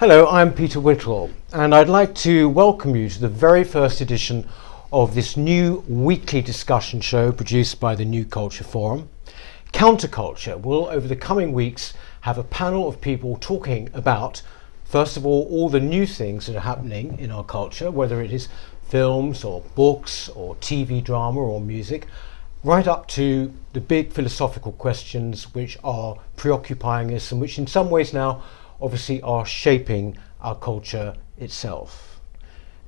Hello, I'm Peter Whittle, and I'd like to welcome you to the very first edition of this new weekly discussion show produced by the New Culture Forum. CounterCulture will, over the coming weeks, have a panel of people talking about, first of all the new things that are happening in our culture, whether it is films or books or TV drama or music, right up to the big philosophical questions which are preoccupying us and which in some ways now obviously are shaping our culture itself.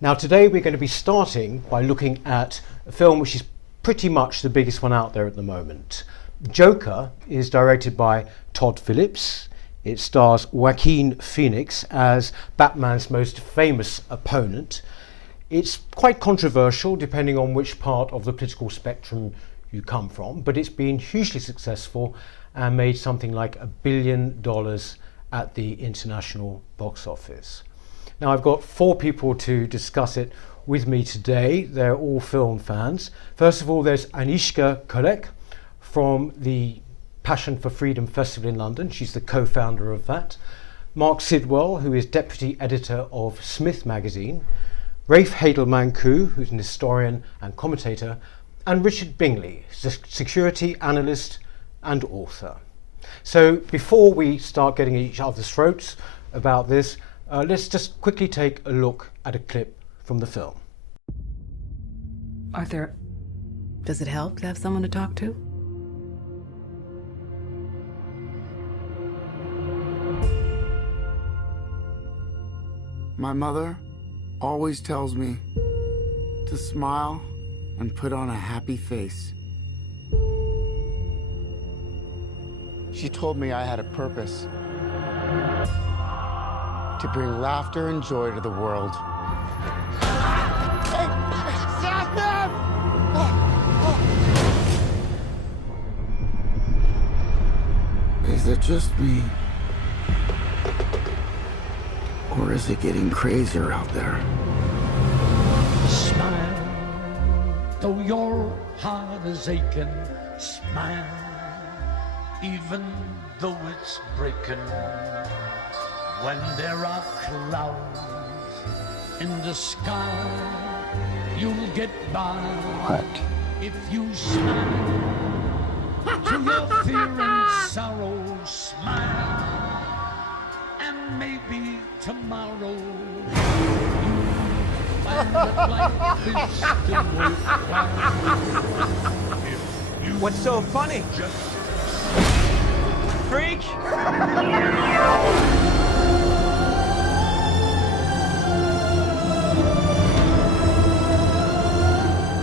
Now today we're going to be starting by looking at a film which is pretty much the biggest one out there at the moment. Joker is directed by Todd Phillips. It stars Joaquin Phoenix as Batman's most famous opponent. It's quite controversial depending on which part of the political spectrum you come from, but it's been hugely successful and made something like $1 billion at the international box office. Now I've got four people to discuss it with me today. They're all film fans. First of all, there's Anishka Kolek from the Passion for Freedom Festival in London. She's the co-founder of that. Mark Sidwell, who is deputy editor of Smith magazine. Rafe Hadelman-Koo, who's an historian and commentator, and Richard Bingley, security analyst and author. So before we start getting each other's throats about this, let's just quickly take a look at a clip from the film. Arthur, does it help to have someone to talk to? My mother always tells me to smile and put on a happy face. She told me I had a purpose to bring laughter and joy to the world. Hey, stop them! Is it just me? Or is it getting crazier out there? Smile, though your heart is aching. Smile, even though it's breaking. When there are clouds in the sky, you'll get by. What? If you smile to your fear and sorrow, smile, and maybe tomorrow you'll find that life is still worthwhile. What's so funny? Freak?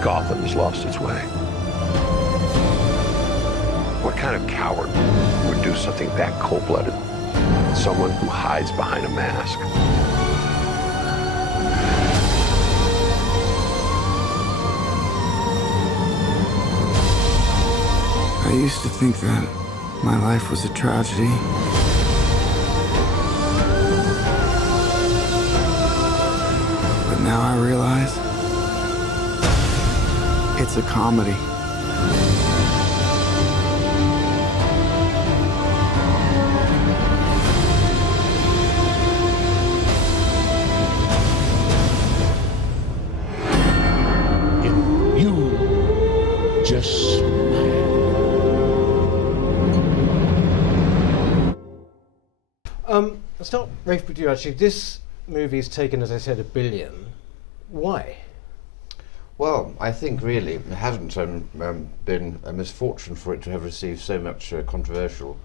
Gotham's lost its way. What kind of coward would do something that cold-blooded? Someone who hides behind a mask. I used to think that my life was a tragedy. But now I realize it's a comedy. If you just smile. I'll start, Rafe, with you actually. This movie has taken, as I said, $1 billion. Why? Well, I think really it hasn't been a misfortune for it to have received so much controversial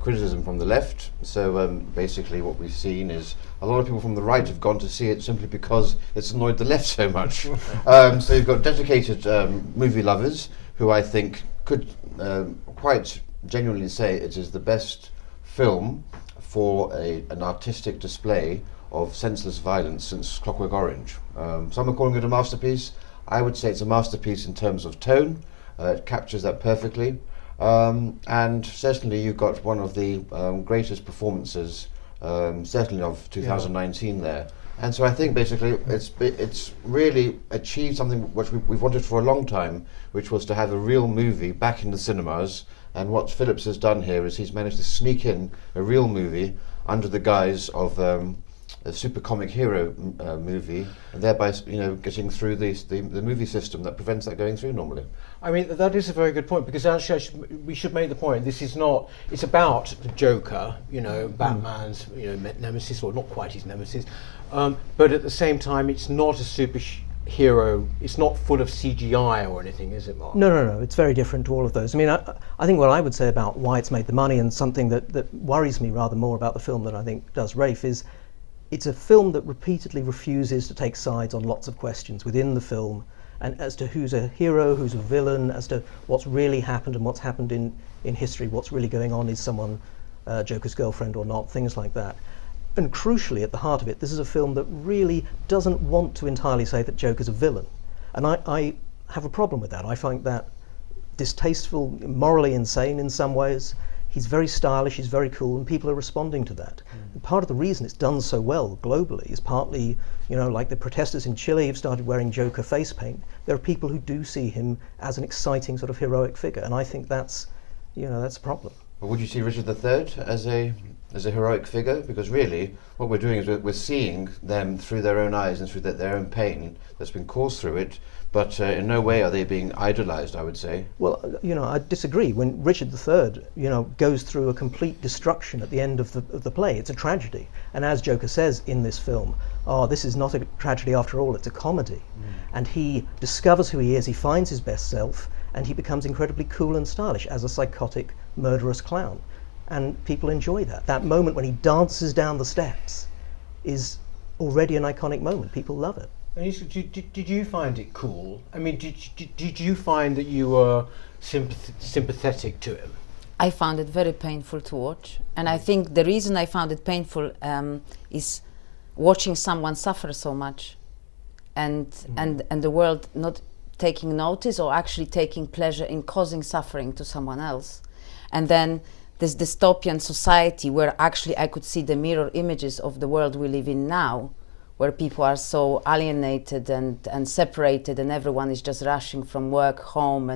criticism from the left. So basically what we've seen is a lot of people from the right have gone to see it simply because it's annoyed the left so much. So you've got dedicated movie lovers who I think could quite genuinely say it is the best film for an artistic display of senseless violence since Clockwork Orange. Some are calling it a masterpiece. I would say it's a masterpiece in terms of tone. It captures that perfectly. And certainly you've got one of the greatest performances, certainly of 2019 there. And so I think basically it's really achieved something which we've wanted for a long time, which was to have a real movie back in the cinemas. And what Phillips has done here is he's managed to sneak in a real movie under the guise of super comic hero movie, and thereby getting through the movie system that prevents that going through normally. I mean, that is a very good point, because actually we should make the point, this is not, it's about the Joker, Batman's nemesis, or not quite his nemesis, but at the same time it's not a superhero, it's not full of CGI or anything, is it, Mark? No, it's very different to all of those. I mean, I think what I would say about why it's made the money, and something that worries me rather more about the film than I think does Rafe, is it's a film that repeatedly refuses to take sides on lots of questions within the film, and as to who's a hero, who's a villain, as to what's really happened and what's happened in history, what's really going on, is someone Joker's girlfriend or not, things like that. And crucially, at the heart of it, this is a film that really doesn't want to entirely say that Joker's a villain. And I have a problem with that. I find that distasteful, morally insane in some ways. He's very stylish, he's very cool, and people are responding to that. And part of the reason it's done so well globally is partly, like the protesters in Chile who've started wearing Joker face paint. There are people who do see him as an exciting sort of heroic figure, and I think that's a problem. Well, would you see Richard III as a heroic figure? Because really, what we're doing is we're seeing them through their own eyes and through their own pain that's been caused through it, but in no way are they being idolized, I would say. Well, I disagree. When Richard III, goes through a complete destruction at the end of the play, it's a tragedy. And as Joker says in this film, this is not a tragedy after all, it's a comedy. And he discovers who he is, he finds his best self, and he becomes incredibly cool and stylish as a psychotic, murderous clown. And people enjoy that. That moment when he dances down the steps is already an iconic moment. People love it. And did you find it cool? I mean, did you find that you were sympathetic to him? I found it very painful to watch, and I think the reason I found it painful is watching someone suffer so much, and the world not taking notice or actually taking pleasure in causing suffering to someone else, and then this dystopian society where actually I could see the mirror images of the world we live in now, where people are so alienated and separated, and everyone is just rushing from work home,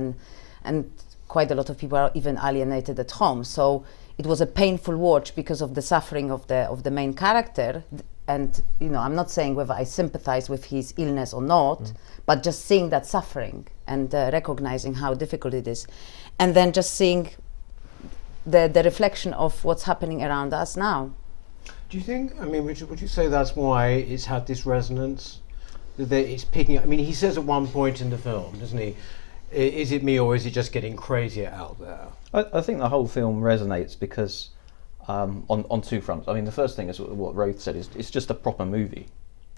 and quite a lot of people are even alienated at home. So it was a painful watch because of the suffering of the main character. And I'm not saying whether I sympathize with his illness or not, but just seeing that suffering and recognizing how difficult it is, and then just seeing the reflection of what's happening around us now. Do you think, Richard, would you say that's why it's had this resonance? That it's picking up, he says at one point in the film, doesn't he, is it me or is it just getting crazier out there? I think the whole film resonates because, on two fronts. The first thing is what Roth said, is it's just a proper movie.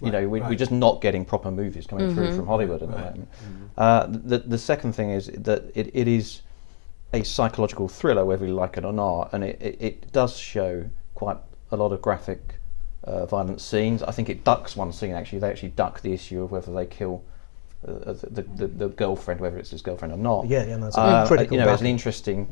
We're just not getting proper movies coming through from Hollywood at the moment. The second thing is that it is a psychological thriller, whether you like it or not, and it does show quite a lot of graphic violent scenes. I think it ducks one scene, actually. They actually duck the issue of whether they kill the girlfriend, whether it's his girlfriend or not. That's a critical it's an interesting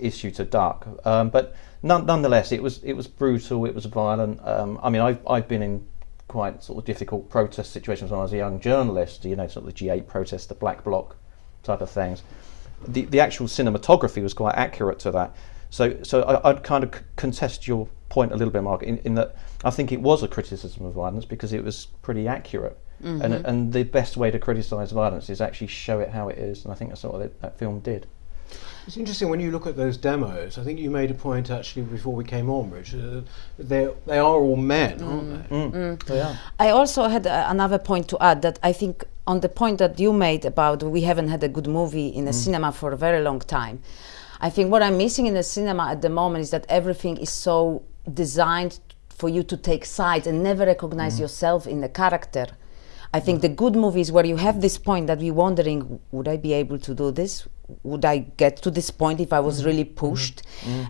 issue to duck. But nonetheless, it was brutal, it was violent. I've been in quite sort of difficult protest situations when I was a young journalist, sort of the G8 protests, the Black Bloc type of things. The actual cinematography was quite accurate to that. So I'd kind of contest your point a little bit, Mark, in that I think it was a criticism of violence because it was pretty accurate. And the best way to criticise violence is actually show it how it is, and I think that's what that film did. It's interesting when you look at those demos. I think you made a point actually before we came on, Richard. They are all men, aren't they? They are. I also had another point to add, that I think on the point that you made about we haven't had a good movie in the cinema for a very long time. I think what I'm missing in the cinema at the moment is that everything is so designed for you to take sides and never recognize yourself in the character. I think the good movies where you have this point that we're wondering, would I be able to do this? Would I get to this point if I was really pushed?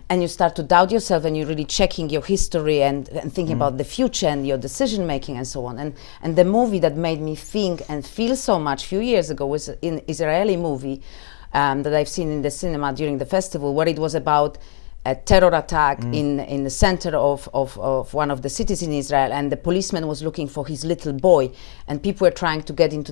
And you start to doubt yourself, and you're really checking your history and thinking about the future and your decision making and so on. And the movie that made me think and feel so much a few years ago was an Israeli movie that I've seen in the cinema during the festival, where it was about a terror attack in the center of one of the cities in Israel, and the policeman was looking for his little boy, and people were trying to get into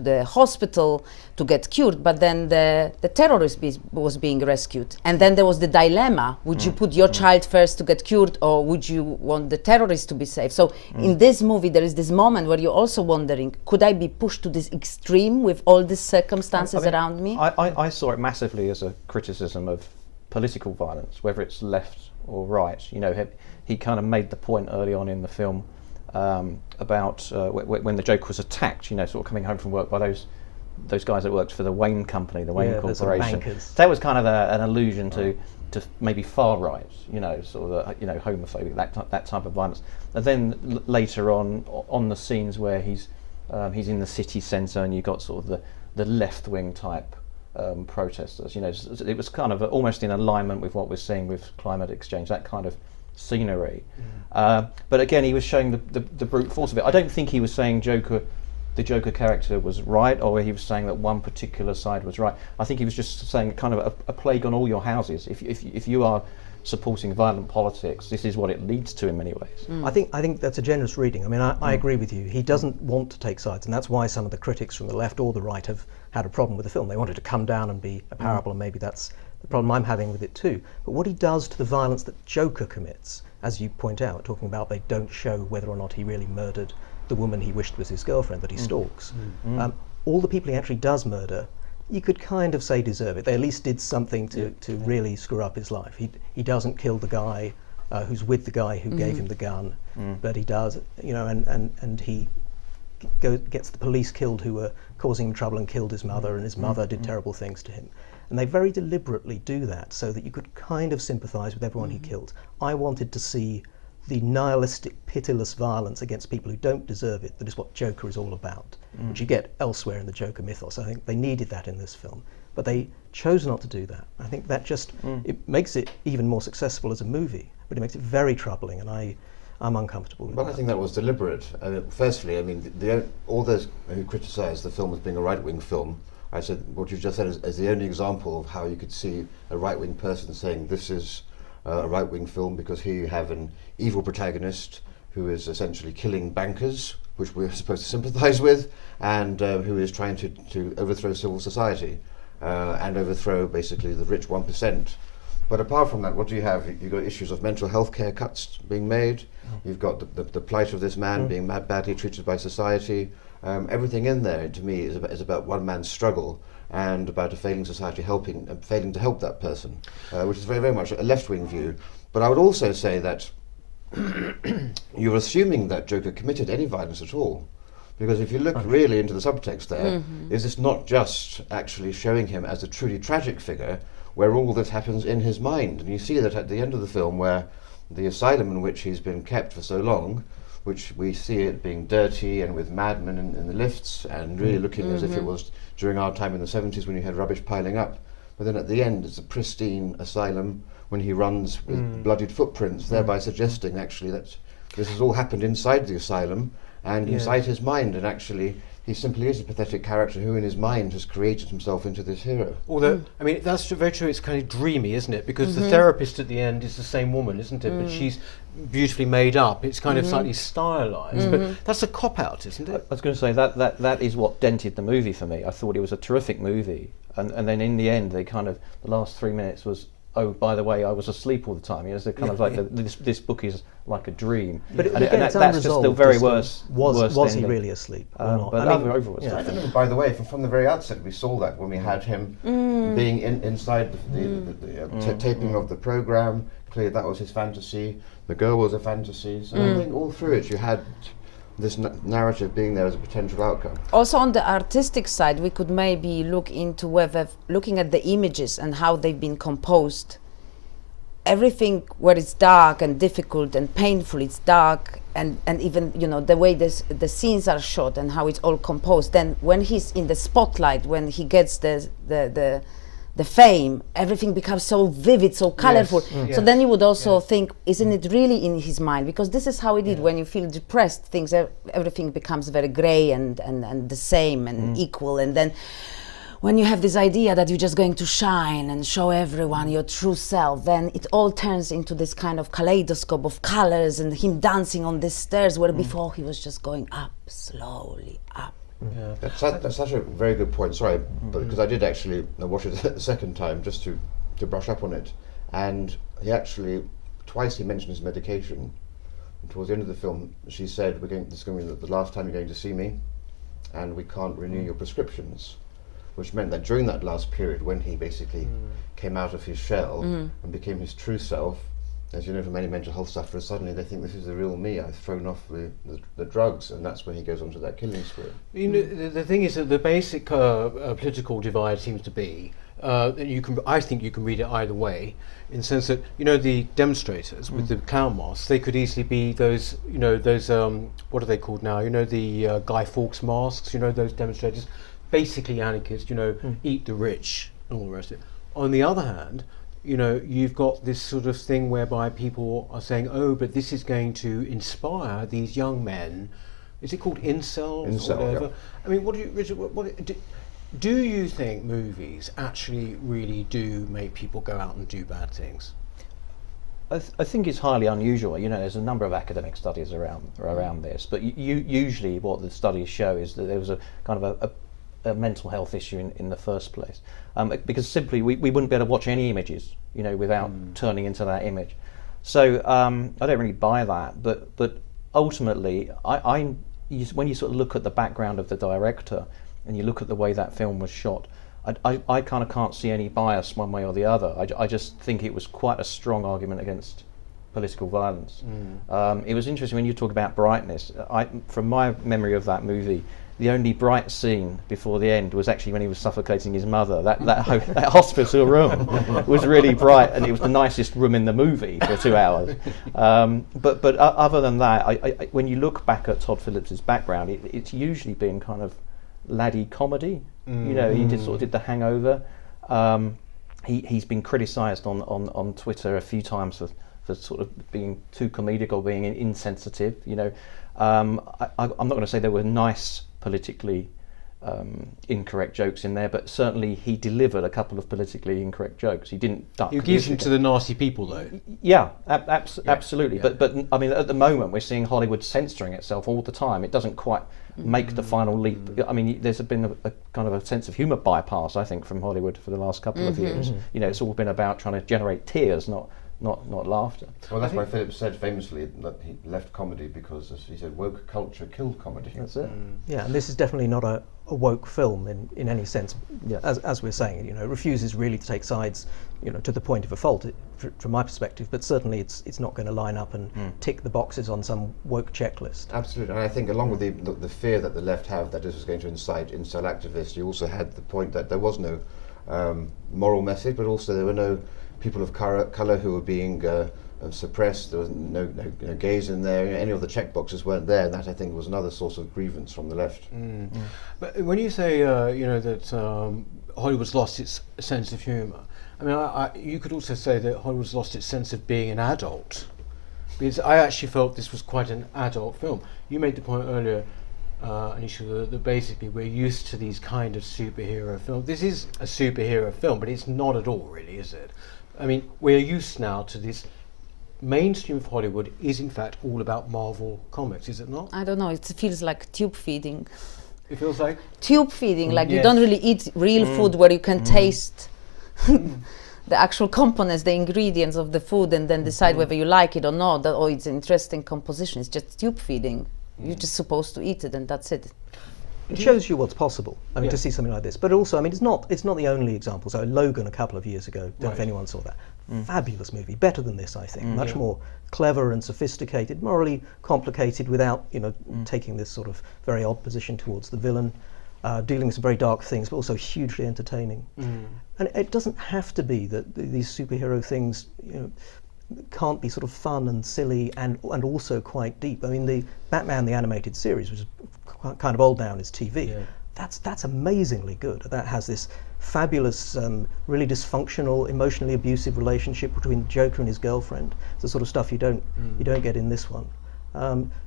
the hospital to get cured, but then the terrorist was being rescued. And then there was the dilemma, would you put your child first to get cured, or would you want the terrorist to be safe? So in this movie there is this moment where you're also wondering, could I be pushed to this extreme with all these circumstances around me? I saw it massively as a criticism of political violence, whether it's left or right. You know, he kind of made the point early on in the film about when the Joker was attacked, you know, sort of coming home from work by those guys that worked for the Wayne Company, the Wayne Corporation. That was kind of an allusion to maybe far right, you know, sort of homophobic, that type of violence. And then later on the scenes where he's in the city centre, and you got sort of the left wing type protesters, you know, it was kind of almost in alignment with what we're seeing with climate exchange, that kind of scenery. But again, he was showing the brute force of it. I don't think he was saying the Joker character was right, or he was saying that one particular side was right. I think he was just saying kind of a plague on all your houses. If you are supporting violent politics, this is what it leads to in many ways. I think that's a generous reading. I mean, I agree with you. He doesn't want to take sides, and that's why some of the critics from the left or the right have had a problem with the film. They wanted to come down and be a parable, and maybe that's the problem I'm having with it too. But what he does to the violence that Joker commits, as you point out, talking about they don't show whether or not he really murdered the woman he wished was his girlfriend that he stalks. All the people he actually does murder, you could kind of say deserve it. They at least did something to really screw up his life. He doesn't kill the guy who's with the guy who gave him the gun, but he does, you know, and he gets the police killed who were causing him trouble and killed his mother, and his mother did terrible things to him. And they very deliberately do that so that you could kind of sympathise with everyone he killed. I wanted to see the nihilistic, pitiless violence against people who don't deserve it. That is what Joker is all about, which you get elsewhere in the Joker mythos. I think they needed that in this film, but they chose not to do that. I think that just it makes it even more successful as a movie, but it makes it very troubling, and I'm uncomfortable with Well, that. I think that was deliberate. Firstly, I mean, all those who criticised the film as being a right-wing film, I said what you just said is the only example of how you could see a right-wing person saying this is a right-wing film, because here you have an evil protagonist who is essentially killing bankers, which we're supposed to sympathise with, and who is trying to overthrow civil society and overthrow basically the rich 1%. But apart from that, what do you have? You've got issues of mental health care cuts being made. You've got the plight of this man being badly treated by society. Everything in there, to me, is about one man's struggle and about a failing society failing to help that person, which is very, very much a left-wing view. But I would also say that you're assuming that Joker committed any violence at all. Because if you look really into the subtext there, is this not just actually showing him as a truly tragic figure where all this happens in his mind? And you see that at the end of the film, where the asylum in which he's been kept for so long, which we see it being dirty and with madmen in the lifts and really looking as if it was during our time in the 70s when you had rubbish piling up. But then at the end, it's a pristine asylum when he runs with bloodied footprints, thereby suggesting actually that this has all happened inside the asylum and inside his mind, and actually he simply is a pathetic character who in his mind has created himself into this hero. Although, I mean, that's very true, it's kind of dreamy, isn't it? Because the therapist at the end is the same woman, isn't it? But she's beautifully made up. It's kind of slightly stylised, but that's a cop-out, isn't it? I was going to say that is what dented the movie for me. I thought it was a terrific movie, and then in the end, they kind of, the last 3 minutes was, oh, by the way, I was asleep all the time. You know, kind of like this book is like a dream. But and again, that's just still very worse. Was he really asleep? Or not? But overall, I don't know, by the way, from the very outset, we saw that when we had him being inside the taping of the programme. Clearly, that was his fantasy. The girl was a fantasy. So I think all through it, you had this narrative being there as a potential outcome. Also, on the artistic side, we could maybe look into whether, looking at the images and how they've been composed, everything where it's dark and difficult and painful, it's dark, and even, you know, the way the scenes are shot and how it's all composed. Then when he's in the spotlight, when he gets the fame, everything becomes so vivid, so colorful. So then you would also think, isn't it really in his mind? Because this is how it is. When you feel depressed, everything becomes very gray and the same and equal. And then when you have this idea that you're just going to shine and show everyone your true self, then it all turns into this kind of kaleidoscope of colors and him dancing on the stairs where before he was just going up, slowly up. Yeah. That's such a very good point. Sorry, but because I did actually watch it a second time just to brush up on it, and he actually twice he mentioned his medication. And towards the end of the film, she said, "This is going to be the last time you're going to see me, and we can't renew your prescriptions," which meant that during that last period, when he basically came out of his shell and became his true self, as you know, for many mental health sufferers, suddenly they think this is the real me. I've thrown off the drugs, and that's when he goes on to that killing spree. You know, the thing is that the basic political divide seems to be that I think you can read it either way, in the sense that, you know, the demonstrators with the clown masks, they could easily be those, you know, those what are they called now? You know, the Guy Fawkes masks. You know, those demonstrators, basically anarchists. You know, eat the rich and all the rest of it. On the other hand, you know, you've got this sort of thing whereby people are saying, oh, but this is going to inspire these young men. Is it called incels or whatever? Yeah. I mean, do you think movies actually really do make people go out and do bad things? I think it's highly unusual. You know, there's a number of academic studies around this, but usually what the studies show is that there was a kind of a mental health issue in the first place, because simply we wouldn't be able to watch any images, you know, without turning into that image. So I don't really buy that, but ultimately, when you sort of look at the background of the director and you look at the way that film was shot, I kind of can't see any bias one way or the other. I just think it was quite a strong argument against political violence. It was interesting when you talk about brightness. From my memory of that movie, the only bright scene before the end was actually when he was suffocating his mother. That hospital room was really bright, and it was the nicest room in the movie for 2 hours. But other than that, when you look back at Todd Phillips's background, it's usually been kind of laddie comedy. You know, he did The Hangover. He's been criticised on Twitter a few times for sort of being too comedic or being insensitive. You know, I'm not going to say there were nice politically incorrect jokes in there, but certainly he delivered a couple of politically incorrect jokes. He didn't duck. You gives him to the nasty people, though. Yeah, absolutely. Yeah. But I mean, at the moment we're seeing Hollywood censoring itself all the time. It doesn't quite make the final leap. I mean, there's been a kind of a sense of humour bypass, I think, from Hollywood for the last couple of years. You know, it's all been about trying to generate tears, not laughter. Well, that's why Phillips said famously that he left comedy because, as he said, woke culture killed comedy. That's it. Yeah, and this is definitely not a woke film in any sense. Yeah. As we're saying, you know, it refuses really to take sides, you know, to the point of a fault, from my perspective. But certainly, it's not going to line up and tick the boxes on some woke checklist. Absolutely, and I think along with the fear that the left have that this was going to incite incel activists, you also had the point that there was no moral message, but also there were no people of colour who were being suppressed. There was no gays in there. You know, any of the check boxes weren't there, and that I think was another source of grievance from the left. But when you say you know, that Hollywood's lost its sense of humour, I mean, you could also say that Hollywood's lost its sense of being an adult, because I actually felt this was quite an adult film. You made the point earlier, Anisha, that basically we're used to these kind of superhero films. This is a superhero film, but it's not at all, really, is it? I mean, we're used now to this. Mainstream of Hollywood is in fact all about Marvel comics, is it not? I don't know, it feels like tube feeding. It feels like? Tube feeding, like you don't really eat real food where you can taste the actual components, the ingredients of the food, and then decide whether you like it or not, or it's an interesting composition. It's just tube feeding. You're just supposed to eat it, and that's it. It shows you what's possible. I mean, to see something like this, but also, I mean, it's not the only example. So Logan a couple of years ago, don't know if anyone saw that. Fabulous movie, better than this, I think. Much more clever and sophisticated, morally complicated, without, you know, taking this sort of very odd position towards the villain, dealing with some very dark things, but also hugely entertaining. And it doesn't have to be that these superhero things, you know, can't be sort of fun and silly and also quite deep. I mean, the Batman the animated series, which is kind of old now in its TV, that's amazingly good. That has this fabulous, really dysfunctional, emotionally abusive relationship between the Joker and his girlfriend. It's the sort of stuff you don't get in this one.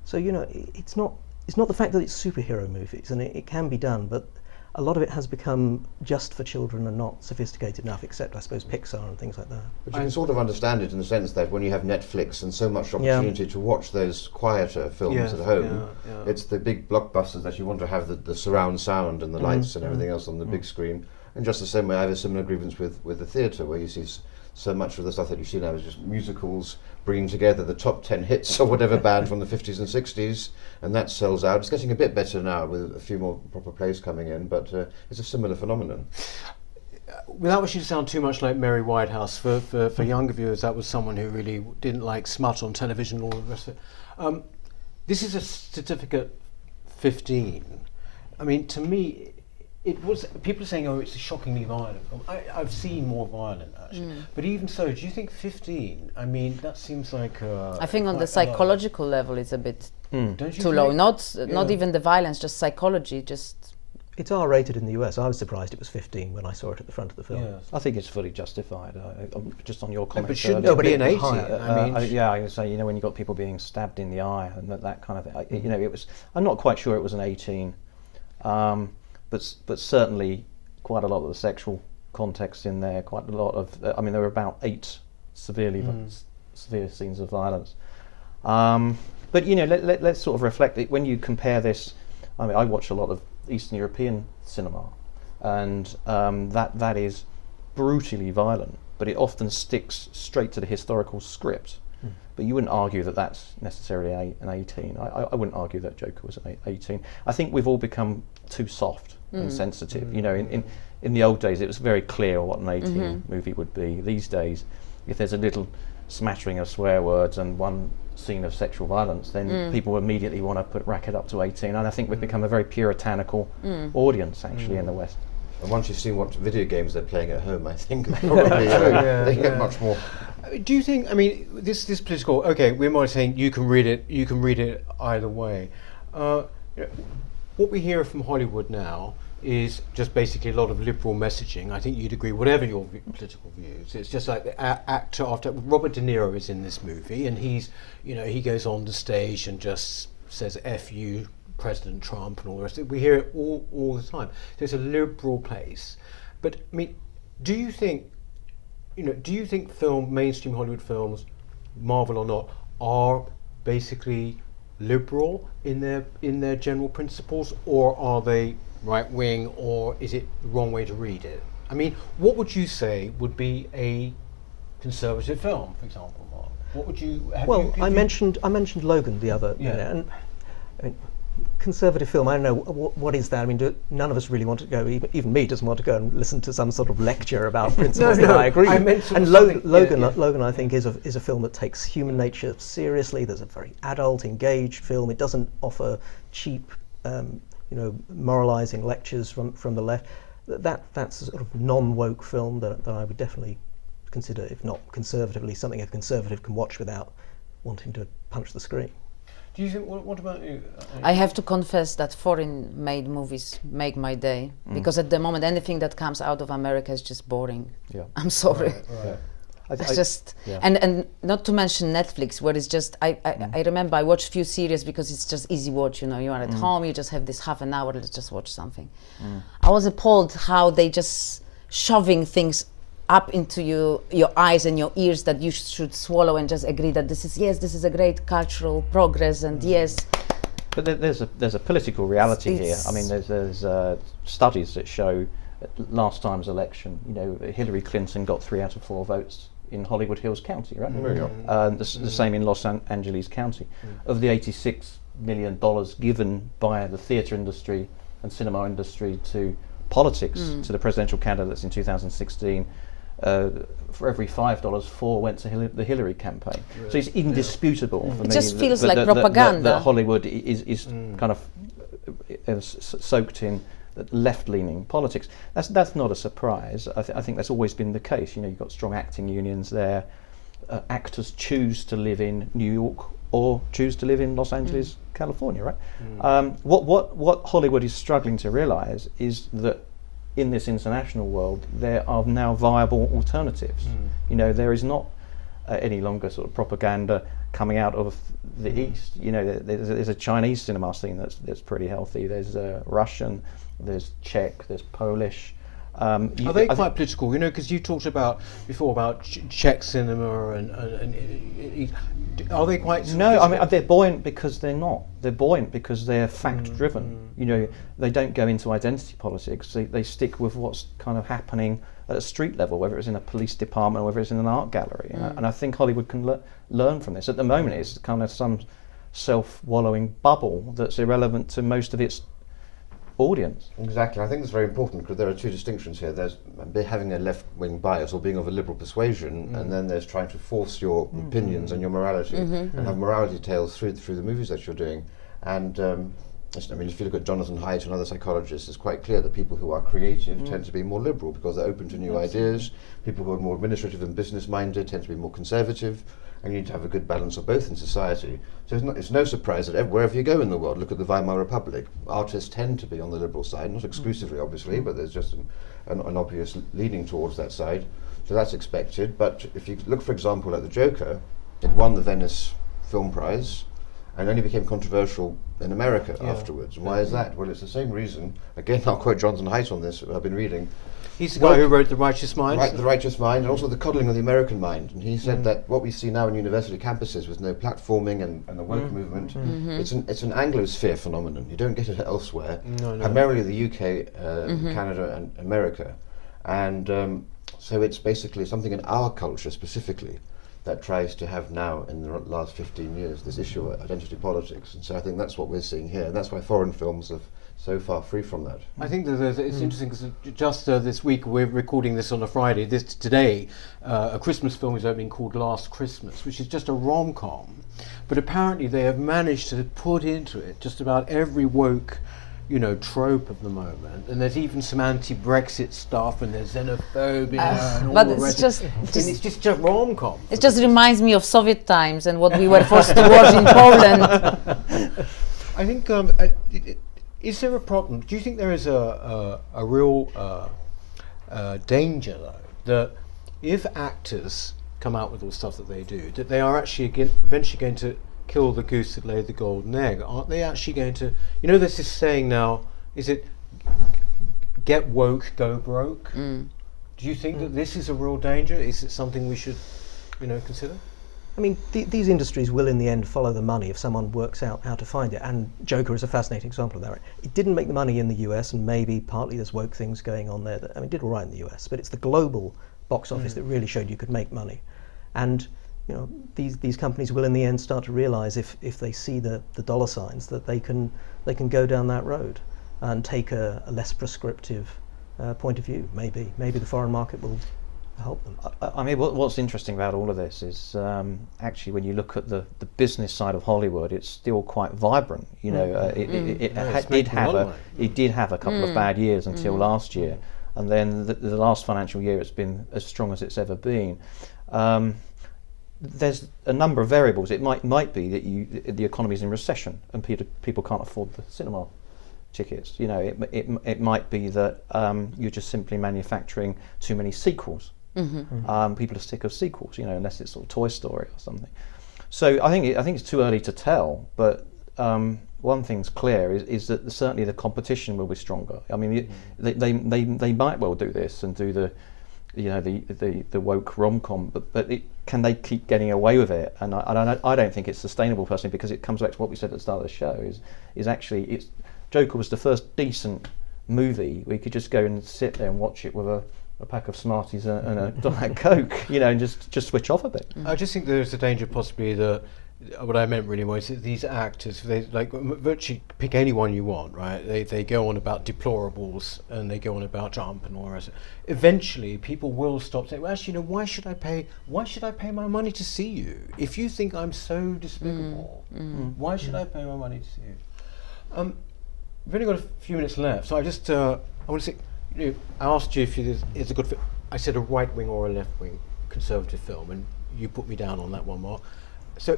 So, you know, it's not the fact that it's superhero movies, and it can be done, but a lot of it has become just for children and not sophisticated enough, except I suppose Pixar and things like that. But you can sort of understand it in the sense that when you have Netflix and so much opportunity to watch those quieter films at home, it's the big blockbusters that you want to have the surround sound and the lights and everything else on the big screen. And just the same way, I have a similar grievance with the theatre, where you see so much of the stuff that you see now is just musicals bringing together the top 10 hits or whatever band from the 50s and 60s, and that sells out. It's getting a bit better now with a few more proper plays coming in, but it's a similar phenomenon. Without wishing to sound too much like Mary Whitehouse, for younger viewers, that was someone who really didn't like smut on television and all the rest of it. This is a certificate 15. I mean, to me, it was. People are saying, "Oh, it's a shockingly violent film." I've seen more violent actually, but even so, do you think 15? I mean, that seems like. I think on the psychological level, it's a bit too low. Not even the violence, just psychology. It's R-rated in the US. I was surprised it was 15 when I saw it at the front of the film. Yes. I think it's fully justified. Just on your comment. But shouldn't it be an 18? I would say, when you got people being stabbed in the eye and that kind of thing. It was. I'm not quite sure it was an 18. But certainly quite a lot of the sexual context in there, quite a lot of, there were about 8 severe scenes of violence. But let's sort of reflect it. When you compare this, I watch a lot of Eastern European cinema, and that is brutally violent, but it often sticks straight to the historical script. But you wouldn't argue that that's necessarily an 18. I wouldn't argue that Joker was an 18. I think we've all become too soft and sensitive. In the old days, it was very clear what an 18 movie would be. These days, if there's a little smattering of swear words and one scene of sexual violence, then people immediately want to rack it up to 18. And I think we've become a very puritanical audience, actually, in the West. And once you've seen what video games they're playing at home, I think probably they get much more. Do you think? I mean, this political. Okay, we're more saying you can read it either way. What we hear from Hollywood now is just basically a lot of liberal messaging. I think you'd agree, whatever your political views. It's just like the actor after Robert De Niro is in this movie, and he goes on the stage and just says "F you, President Trump," and all the rest of it. We hear it all the time. So it's a liberal place. But I mean, do you think mainstream Hollywood films, Marvel or not, are basically liberal in their general principles, or are they right wing, or is it the wrong way to read it? I mean, what would you say would be a conservative film, for example, Mark? What would you? I mentioned Logan the other. And I mean, conservative film. I don't know what is that. I mean, none of us really want to go. Even me doesn't want to go and listen to some sort of lecture about principles that I agree with. And Logan, I think, is a film that takes human nature seriously. There's a very adult, engaged film. It doesn't offer cheap, moralizing lectures from the left. That's a sort of non-woke film that I would definitely consider, if not conservatively, something a conservative can watch without wanting to punch the screen. Do you think? What about you? I have to confess that foreign-made movies make my day, because at the moment anything that comes out of America is just boring. Yeah. I'm sorry. Right. It's just and not to mention Netflix, where it's just I remember I watched few series because it's just easy watch. You are at home, you just have this half an hour, let's just watch something. I was appalled how they just shoving things up into your eyes and your ears that you should swallow and just agree that this is a great cultural progress, and yes. But there's a political reality here. I mean, there's studies that show last time's election, Hillary Clinton got 3 out of 4 votes in Hollywood Hills County, right? The same in Los Angeles County. Of the $86 million given by the theatre industry and cinema industry to politics, to the presidential candidates in 2016, for every $5, 4 went to the Hillary campaign. So it's indisputable for me. It just feels like propaganda. That Hollywood is kind of soaked in left-leaning politics. That's not a surprise. I think that's always been the case. You've got strong acting unions there. Actors choose to live in New York or choose to live in Los Angeles, California, right? What Hollywood is struggling to realise is that in this international world, there are now viable alternatives. There is not any longer sort of propaganda coming out of the East. There's a Chinese cinema scene that's pretty healthy. There's a Russian, there's Czech, there's Polish. Are they quite political? You know, because you talked about before about Czech cinema and are they quite? No, I mean they're buoyant because they're not. They're buoyant because they're fact driven. You know, they don't go into identity politics. They stick with what's kind of happening at a street level, whether it's in a police department or whether it's in an art gallery. And I think Hollywood can learn from this. At the moment, it's kind of some self-wallowing bubble that's irrelevant to most of its audience. Exactly. I think it's very important because there are two distinctions here. There's having a left-wing bias or being of a liberal persuasion, and then there's trying to force your opinions and your morality and have morality tales through the movies that you're doing. And I mean, if you look at Jonathan Haidt and other psychologists, it's quite clear that people who are creative tend to be more liberal because they're open to new ideas. People who are more administrative and business-minded tend to be more conservative. And you need to have a good balance of both in society. So it's no surprise that wherever you go in the world, look at the Weimar Republic, artists tend to be on the liberal side, not exclusively obviously, but there's just an obvious leaning towards that side. So that's expected. But if you look, for example, at the Joker, it won the Venice Film Prize and only became controversial in America afterwards. And why is that? Well, it's the same reason. Again, I'll quote Jonathan Haidt on this, I've been reading. He's the guy who wrote The Righteous Mind? Right, The Righteous Mind, and also The Coddling of the American Mind. And he said that what we see now in university campuses with no platforming and the woke movement, it's an Anglosphere phenomenon. You don't get it elsewhere. Primarily the UK, Canada and America. And so it's basically something in our culture specifically that tries to have now, in the last 15 years, this issue of identity politics. And so I think that's what we're seeing here. And that's why foreign films have so far free from that. I think that it's interesting because just this week, we're recording this on a Friday, today a Christmas film is opening called Last Christmas, which is just a rom-com, but apparently they have managed to put into it just about every woke, you know, trope of the moment, and there's even some anti-Brexit stuff, and there's xenophobia and all but the it's rest. just, It's just a rom-com. It just reminds me of Soviet times and what we were forced to watch in Poland. I think is there a problem? Do you think there is a real danger, though, that if actors come out with all the stuff that they do, that they are actually eventually going to kill the goose that laid the golden egg? Aren't they actually going to, you know, there's this saying now, is it get woke, go broke? Do you think that this is a real danger? Is it something we should, you know, consider? I mean, these industries will in the end follow the money if someone works out how to find it, and Joker is a fascinating example of that. It didn't make the money in the US, and maybe partly there's woke things going on there. That, I mean, it did all right in the US, but it's the global box office that really showed you could make money. And you know, these companies will in the end start to realise if they see the dollar signs that they can go down that road and take a less prescriptive point of view. Maybe the foreign market will help them. I mean, what's interesting about all of this is actually when you look at the business side of Hollywood, it's still quite vibrant. You know, it did have a couple of bad years until last year, and then the last financial year it's been as strong as it's ever been. There's a number of variables. It might be that the economy's in recession and people can't afford the cinema tickets. You know, it might be that you're just simply manufacturing too many sequels. People are sick of sequels, you know, unless it's sort of Toy Story or something. So I think it's too early to tell, but one thing's clear is that certainly the competition will be stronger. I mean, they might well do this and do the woke rom-com, but can they keep getting away with it? And I don't think it's sustainable personally, because it comes back to what we said at the start of the show. Is actually Joker was the first decent movie we could just go and sit there and watch it with a pack of Smarties and a Diet Coke, you know, and just switch off a bit. I just think there's a danger possibly that what I meant really was that these actors, they like virtually pick anyone you want, right? They go on about deplorables and they go on about Trump and all the rest. Eventually, people will stop saying, "Well, actually, you know, why should I pay my money to see you? If you think I'm so despicable, why should I pay my money to see you?" We've only got a few minutes left, so I want to say. You know, I asked you if it's a good film. I said a right-wing or a left-wing conservative film, and you put me down on that one, Mark. So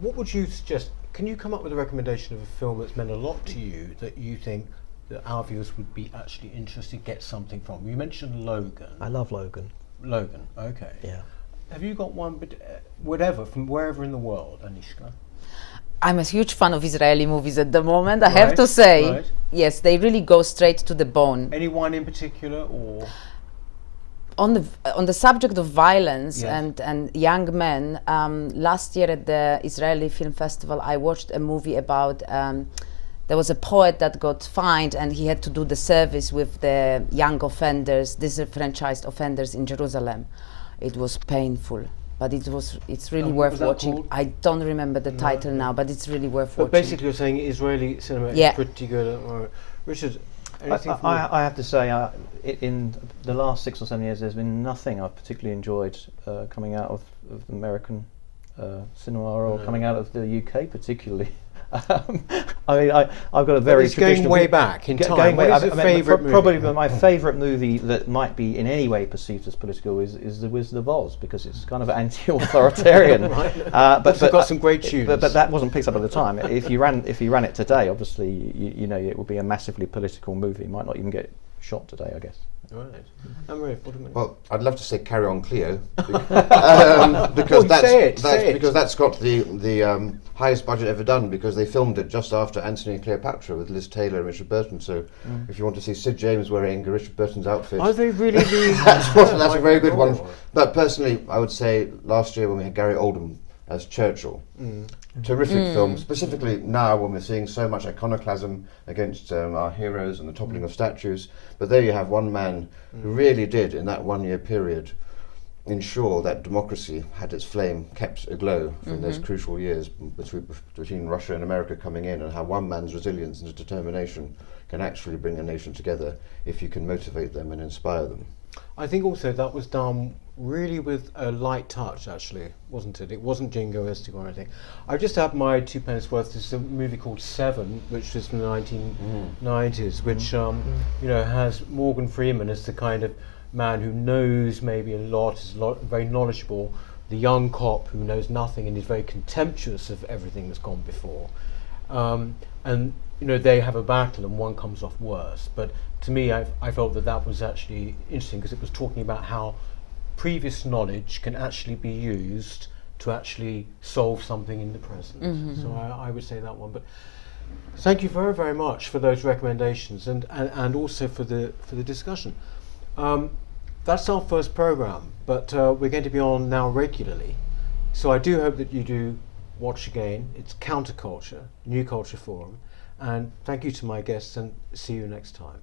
what would you suggest? Can you come up with a recommendation of a film that's meant a lot to you that you think that our viewers would be actually interested to get something from? You mentioned Logan. I love Logan. Logan, okay. Yeah. Have you got one, whatever, from wherever in the world, Anishka? I'm a huge fan of Israeli movies at the moment, I have to say. Right. Yes, they really go straight to the bone. Anyone in particular, or? On the subject of violence Yes. and young men, last year at the Israeli Film Festival, I watched a movie about there was a poet that got fined and he had to do the service with the young offenders, disenfranchised offenders in Jerusalem. It was painful, but it's really what was worth that watching. called? I don't remember the title now, but it's really worth But watching. basically, you're saying Israeli cinema Yeah. is pretty good. Richard, anything from you? I have to say, in the last 6 or 7 years, there's been nothing I've particularly enjoyed coming out of American cinema or coming out of the UK particularly. I mean, I've got a very it's going traditional way view- back in Go- time. going way- What is your favourite movie? Probably my favourite movie that might be in any way perceived as political is The Wizard of Oz, because it's kind of Right. anti-authoritarian. Also got some great tunes. But that wasn't picked up at the time. If you ran it today, obviously you know it would be a massively political movie. It might not even get shot today, I guess. Right. Anne-Marie, what do you mean? Well, I'd love to say Carry On Cleo, because say it. because that's got the highest budget ever done, because they filmed it just after Antony and Cleopatra with Liz Taylor and Richard Burton. So if you want to see Sid James wearing Richard Burton's outfit, Are they really that's a very good one. But personally, I would say last year when we had Gary Oldman as Churchill, terrific film, specifically now when we're seeing so much iconoclasm against our heroes and the toppling of statues. But there you have one man who really did, in that 1 year period, ensure that democracy had its flame kept aglow from those crucial years between Russia and America coming in, and how one man's resilience and determination can actually bring a nation together if you can motivate them and inspire them. I think also that was done really with a light touch, actually, wasn't it? It wasn't jingoistic or anything. I just had my 2 pence worth. There's a movie called Seven, which is from the 1990s, which you know, has Morgan Freeman as the kind of man who knows maybe a lot, is very knowledgeable, the young cop who knows nothing and is very contemptuous of everything that's gone before. And you know, they have a battle and one comes off worse. But to me, I felt that was actually interesting, because it was talking about how previous knowledge can actually be used to actually solve something in the present. So I would say that one. But thank you very, very much for those recommendations and also for the discussion. That's our first program, but we're going to be on now regularly. So I do hope that you do watch again. It's CounterCulture, New Culture Forum. And thank you to my guests, and see you next time.